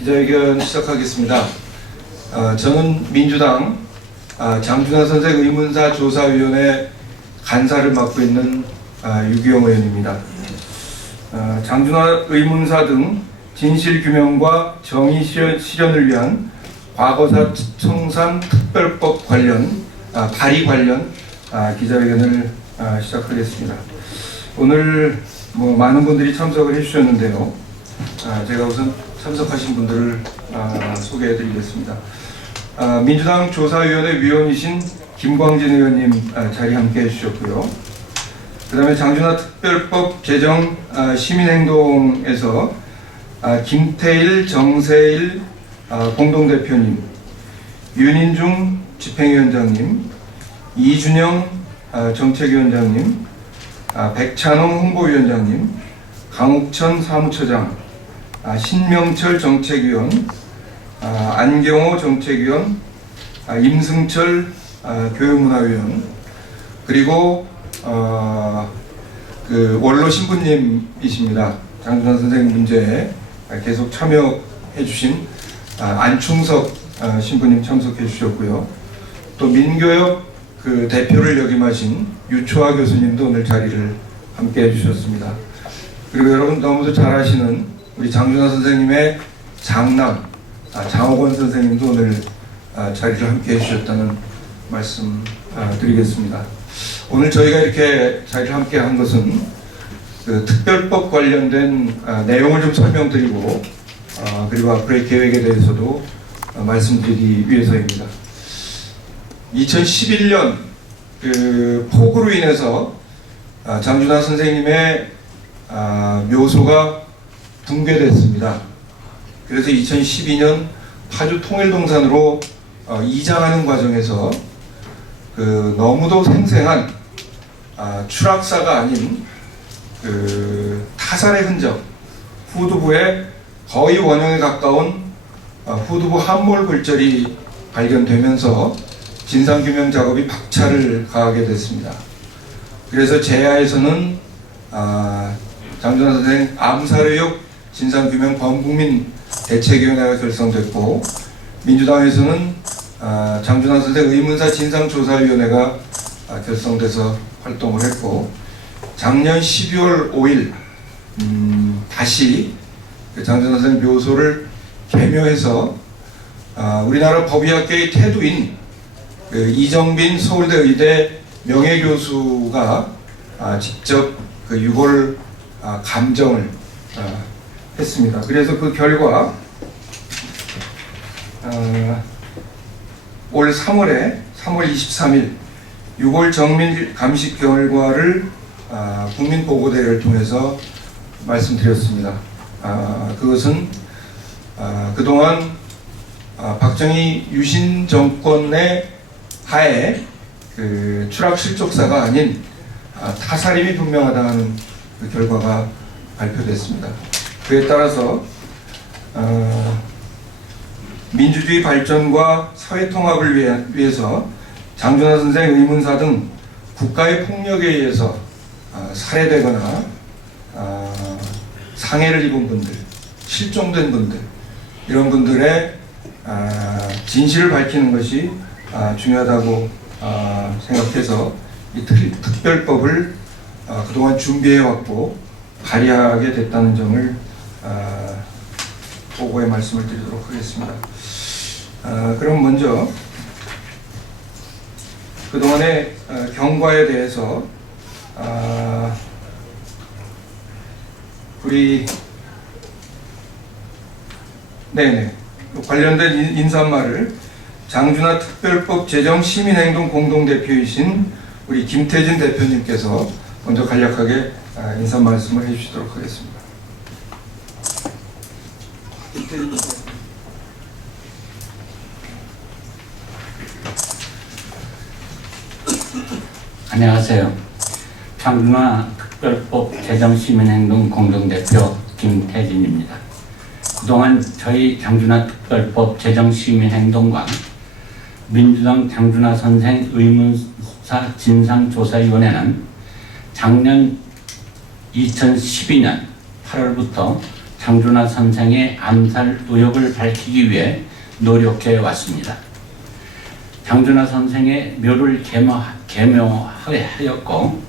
기자회견 시작하겠습니다. 저는 민주당 장준하 선생 의문사 조사위원회 간사를 맡고 있는 유기영 의원입니다. 장준하 의문사 등 진실규명과 정의 실현을 위한 과거사 청산 특별법 관련 발의 관련 기자회견을 시작하겠습니다. 오늘 많은 분들이 참석을 해주셨는데요. 제가 우선 참석하신 분들을 소개해드리겠습니다. 민주당 조사위원회 위원이신 김광진 의원님 자리 함께 해주셨고요. 그 다음에 장준하 특별법 제정 시민행동에서 김태일, 정세일 공동대표님, 윤인중 집행위원장님, 이준영 정책위원장님, 백찬홍 홍보위원장님, 강욱천 사무처장, 신명철 정책위원, 안경호 정책위원, 임승철 교육문화위원, 그리고 원로 신부님이십니다. 장준하 선생 문제에 계속 참여해 주신 안충석 신부님 참석해 주셨고요. 또 민교협 대표를 역임하신 유초아 교수님도 오늘 자리를 함께 해주셨습니다. 그리고 여러분 너무도 잘 아시는 우리 장준하 선생님의 장남 장옥원 선생님도 오늘 자리를 함께 해주셨다는 말씀 드리겠습니다. 오늘 저희가 이렇게 자리를 함께 한 것은 특별법 관련된 내용을 좀 설명드리고 그리고 앞으로의 계획에 대해서도 말씀드리기 위해서입니다. 2011년 폭우로 인해서 장준하 선생님의 묘소가 붕괴됐습니다. 그래서 2012년 파주 통일동산으로 이장하는 과정에서 너무도 생생한 추락사가 아닌 타살의 흔적, 후두부에 거의 원형에 가까운 후두부 함몰 골절이 발견되면서 진상규명 작업이 박차를 가하게 됐습니다. 그래서 제야에서는 장준하 선생 암살 의혹 진상규명 범국민 대책위원회가 결성됐고, 민주당에서는 장준하 선생 의문사 진상조사위원회가 결성돼서 활동을 했고, 작년 12월 5일 다시 장준하 선생 묘소를 개묘해서 우리나라 법의학계의 태두인 이정빈 서울대 의대 명예교수가 직접 유골 감정을 했습니다. 그래서 그 결과 올 3월 23일 유골 정밀 감식 결과를 국민보고대회를 통해서 말씀드렸습니다. 그것은 그동안 박정희 유신 정권의 하에 추락 실족사가 아닌 타살임이 분명하다는 그 결과가 발표됐습니다. 그에 따라서 민주주의 발전과 사회 통합을 위해서 장준하 선생 의문사 등 국가의 폭력에 의해서 살해되거나 상해를 입은 분들, 실종된 분들, 이런 분들의 진실을 밝히는 것이 중요하다고 생각해서 이 특별법을 그동안 준비해왔고 발의하게 됐다는 점을 보고에 말씀을 드리도록 하겠습니다. 그럼 먼저 그동안의 경과에 대해서 우리 관련된 인사말을 장준하 특별법 제정 시민행동 공동대표이신 우리 김태진 대표님께서 먼저 간략하게 인사 말씀을 해주시도록 하겠습니다. 안녕하세요. 장준하 특별법 제정 시민행동 공동대표 김태진입니다. 그동안 저희 장준하 특별법 제정 시민행동과 민주당 장준하 선생 의문사 진상조사위원회는 작년 2012년 8월부터 장준하 선생의 암살 의혹을 밝히기 위해 노력해 왔습니다. 장준하 선생의 묘를 개묘하였고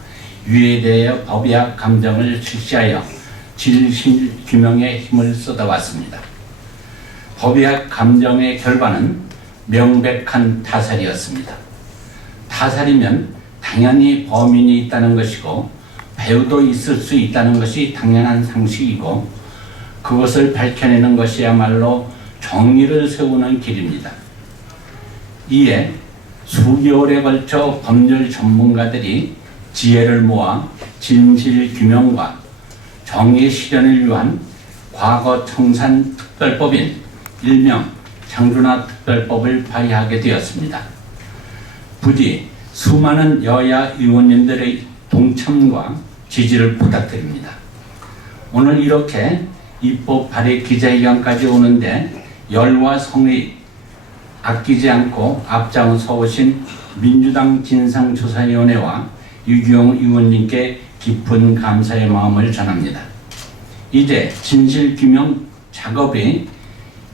위에 대해 법의학 감정을 실시하여 진실 규명에 힘을 쏟아왔습니다. 법의학 감정의 결과는 명백한 타살이었습니다. 타살이면 당연히 범인이 있다는 것이고 배우도 있을 수 있다는 것이 당연한 상식이고 그것을 밝혀내는 것이야말로 정의를 세우는 길입니다. 이에 수개월에 걸쳐 법률 전문가들이 지혜를 모아 진실 규명과 정의 실현을 위한 과거 청산 특별법인 일명 장준하 특별법을 발의하게 되었습니다. 부디 수많은 여야 의원님들의 동참과 지지를 부탁드립니다. 오늘 이렇게 입법 발의 기자회견까지 오는데 열과 성의 아끼지 않고 앞장서 오신 민주당 진상조사위원회와 유기용 의원님께 깊은 감사의 마음을 전합니다. 이제 진실규명 작업이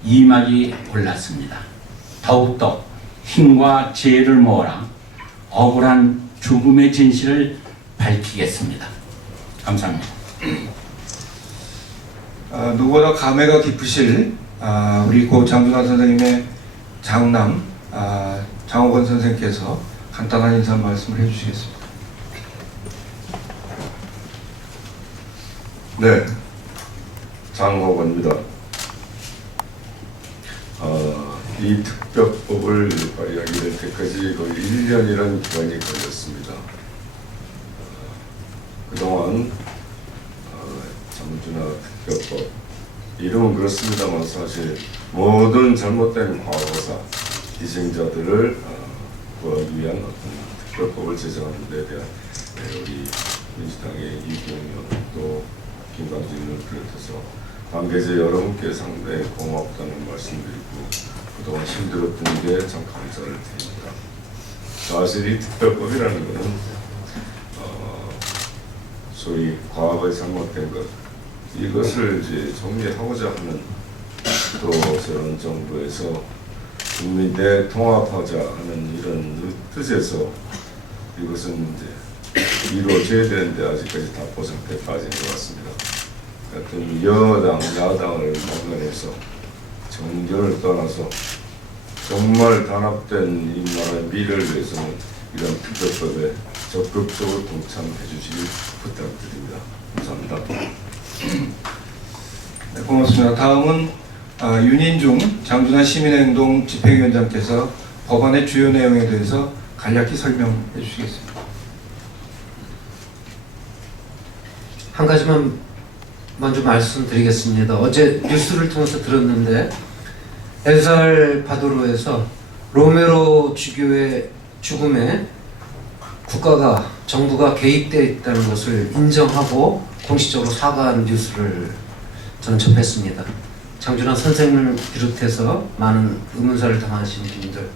이막이 올랐습니다. 더욱더 힘과 지혜를 모아라 억울한 죽음의 진실을 밝히겠습니다. 감사합니다. 누구보다 감회가 깊으실 우리 고 장준하 선생님의 장남 장호건 선생께서 간단한 인사 말씀을 해주시겠습니다. 네, 장호건입니다. 이 특별법을 발의하기 될 때까지 거의 1년이라는 기간이 걸렸습니다. 그동안 장준하 특별법 이름은 그렇습니다만 사실 모든 잘못된 과거사 희생자들을 구하기 위한 어떤 특별법을 제정하는 데 대한 우리 민주당의 이기용 의원 또 김광진을 비롯해서 관계자 여러분께 상당히 고맙다는 말씀드리고 그동안 힘들었던 게 참 감사를 드립니다. 사실 이 특별법이라는 것은 소위 과거에 잘못된 것 이것을 이제 정리하고자 하는 또 전 정부에서 국민 대통합하자 하는 이런 뜻에서 이것은 이제 이루어져야 되는데 아직까지 다 보상태 빠진 것 같습니다. 어떤 여당, 야당을 막론해서 정견을 떠나서 정말 단합된 이 나라의 미래를 위해서는 이런 특별법에 적극적으로 동참해 주시길 부탁드립니다. 감사합니다. 네, 고맙습니다. 다음은 윤인중 장준하 시민행동 집행위원장께서 법안의 주요 내용에 대해서 간략히 설명해 주시겠습니다. 한 가지만 먼저 말씀드리겠습니다. 어제 뉴스를 통해서 들었는데 엘살바도르에서 로메로 주교의 죽음에 국가가 정부가 개입되어 있다는 것을 인정하고 공식적으로 사과한 뉴스를 저는 접했습니다. 장준하 선생을 비롯해서 많은 의문사를 당하신 분들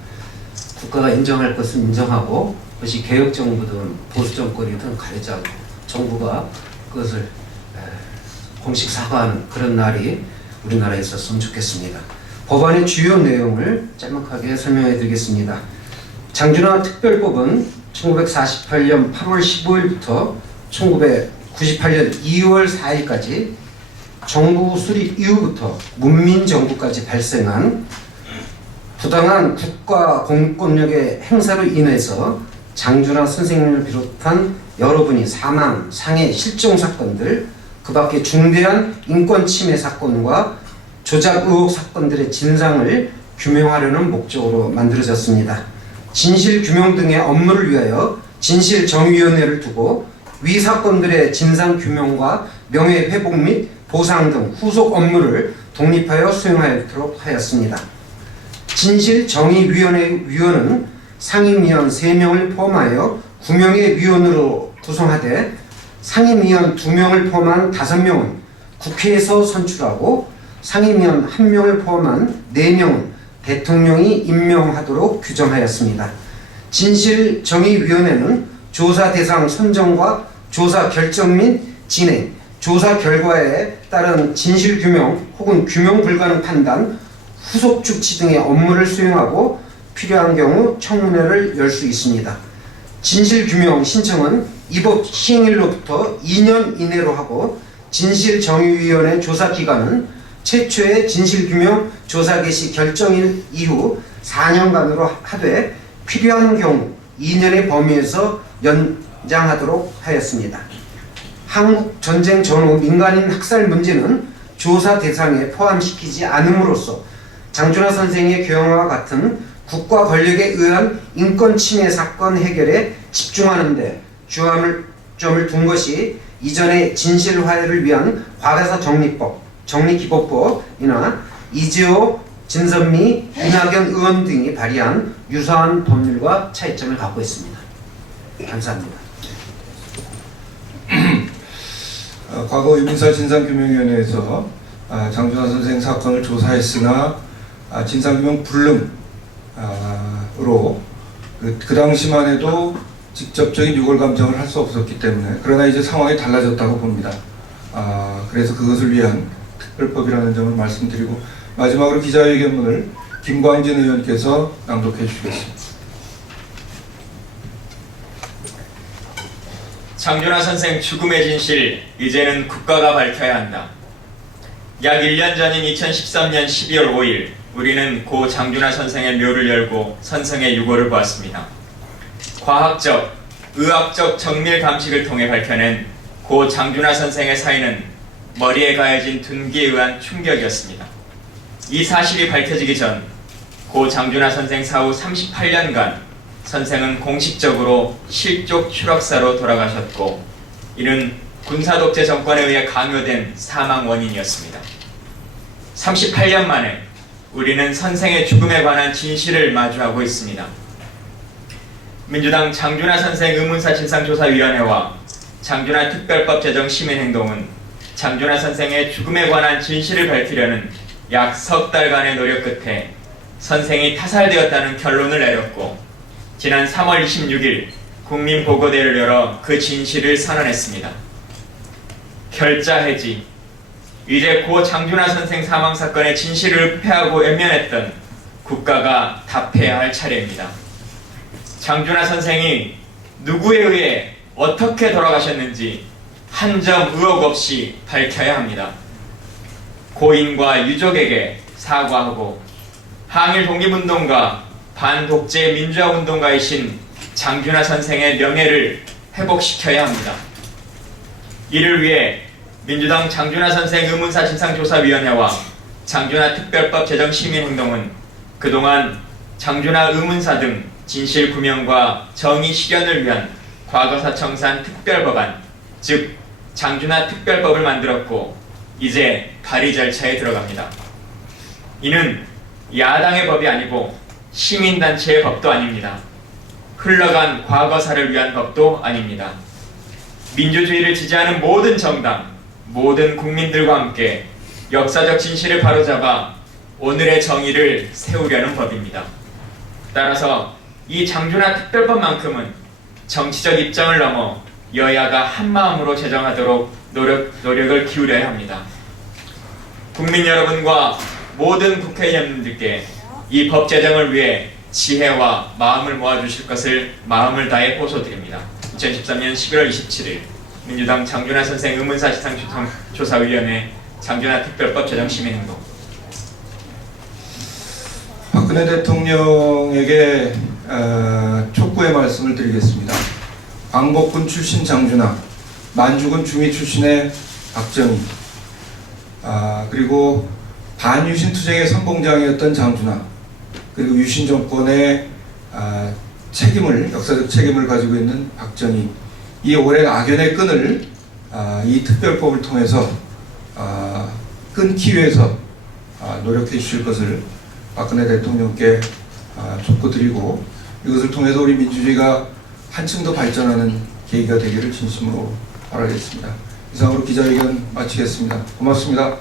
국가가 인정할 것은 인정하고 그것이 개혁정부든 보수정권이든 가리지 않고 정부가 그것을 공식 사과하는 그런 날이 우리나라에 있었으면 좋겠습니다. 법안의 주요 내용을 짤막하게 설명해 드리겠습니다. 장준하 특별법은 1948년 8월 15일부터 1998년 2월 4일까지 정부 수립 이후부터 문민정부까지 발생한 부당한 국가 공권력의 행사로 인해서 장준하 선생님을 비롯한 여러분이 사망, 상해, 실종 사건들 그 밖에 중대한 인권 침해 사건과 조작 의혹 사건들의 진상을 규명하려는 목적으로 만들어졌습니다. 진실 규명 등의 업무를 위하여 진실정의위원회를 두고 위 사건들의 진상 규명과 명예 회복 및 보상 등 후속 업무를 독립하여 수행하도록 하였습니다. 진실정의위원회 위원은 상임위원 3명을 포함하여 9명의 위원으로 구성하되 상임위원 2명을 포함한 5명은 국회에서 선출하고 상임위원 1명을 포함한 4명은 대통령이 임명하도록 규정하였습니다. 진실정의위원회는 조사 대상 선정과 조사 결정 및 진행, 조사 결과에 따른 진실규명 혹은 규명 불가능 판단, 후속 조치 등의 업무를 수행하고 필요한 경우 청문회를 열 수 있습니다. 진실규명 신청은 이 법 시행일로부터 2년 이내로 하고 진실정의위원회 조사 기간은 최초의 진실규명 조사 개시 결정일 이후 4년간으로 하되 필요한 경우 2년의 범위에서 연장하도록 하였습니다. 한국 전쟁 전후 민간인 학살 문제는 조사 대상에 포함시키지 않음으로써 장준하 선생의 교양과 같은 국가 권력에 의한 인권 침해 사건 해결에 집중하는 데 주점을 둔 것이 이전의 진실 화해를 위한 과거사 정리법, 정리기법법이나 이재호, 진선미, 이낙연 의원 등이 발의한 유사한 법률과 차이점을 갖고 있습니다. 감사합니다. 과거 의문사 진상규명위원회에서 장준하 선생 사건을 조사했으나 진상규명 불능으로 그 당시만 해도 직접적인 유골 감정을 할 수 없었기 때문에, 그러나 이제 상황이 달라졌다고 봅니다. 그래서 그것을 위한 특별법이라는 점을 말씀드리고, 마지막으로 기자회견문을 김광진 의원께서 낭독해 주시겠습니다. 장준하 선생 죽음의 진실, 이제는 국가가 밝혀야 한다. 약 1년 전인 2013년 12월 5일, 우리는 고 장준하 선생의 묘를 열고 선생의 유골을 보았습니다. 과학적, 의학적 정밀 감식을 통해 밝혀낸 고 장준하 선생의 사인은 머리에 가해진 둔기에 의한 충격이었습니다. 이 사실이 밝혀지기 전 고 장준하 선생 사후 38년간 선생은 공식적으로 실족 추락사로 돌아가셨고, 이는 군사독재 정권에 의해 강요된 사망 원인이었습니다. 38년 만에 우리는 선생의 죽음에 관한 진실을 마주하고 있습니다. 민주당 장준하 선생 의문사 진상조사위원회와 장준하 특별법 제정 시민행동은 장준하 선생의 죽음에 관한 진실을 밝히려는 약 석 달간의 노력 끝에 선생이 타살되었다는 결론을 내렸고, 지난 3월 26일 국민보고대를 열어 그 진실을 선언했습니다. 결자 해지. 이제 고 장준하 선생 사망사건의 진실을 흡해하고 외면했던 국가가 답해야 할 차례입니다. 장준하 선생이 누구에 의해 어떻게 돌아가셨는지 한 점 의혹 없이 밝혀야 합니다. 고인과 유족에게 사과하고 항일 독립운동가, 반독재 민주화운동가이신 장준하 선생의 명예를 회복시켜야 합니다. 이를 위해 민주당 장준하 선생 의문사 진상조사위원회와 장준하 특별법 제정 시민행동은 그동안 장준하 의문사 등 진실 규명과 정의 실현을 위한 과거사 청산 특별법안, 즉 장준하 특별법을 만들었고, 이제 발의 절차에 들어갑니다. 이는 야당의 법이 아니고 시민단체의 법도 아닙니다. 흘러간 과거사를 위한 법도 아닙니다. 민주주의를 지지하는 모든 정당, 모든 국민들과 함께 역사적 진실을 바로잡아 오늘의 정의를 세우려는 법입니다. 따라서 이 장준하 특별법만큼은 정치적 입장을 넘어 여야가 한마음으로 제정하도록 노력을 기울여야 합니다. 국민 여러분과 모든 국회의원님들께 이 법 제정을 위해 지혜와 마음을 모아주실 것을 마음을 다해 호소드립니다. 2013년 11월 27일 민주당 장준하 선생 의문사 진상조사위원회 장준하 특별법 제정 시민행동. 박근혜 대통령에게 촉구의 말씀을 드리겠습니다. 광복군 출신 장준하, 만주군 중위 출신의 박정희, 그리고 반유신 투쟁의 선봉장이었던 장준하, 그리고 유신 정권의 역사적 책임을 가지고 있는 박정희, 이 오랜 악연의 끈을 이 특별법을 통해서 끊기 위해서 노력해 주실 것을 박근혜 대통령께 촉구드리고, 이것을 통해서 우리 민주주의가 한층 더 발전하는 계기가 되기를 진심으로 바라겠습니다. 이상으로 기자회견 마치겠습니다. 고맙습니다.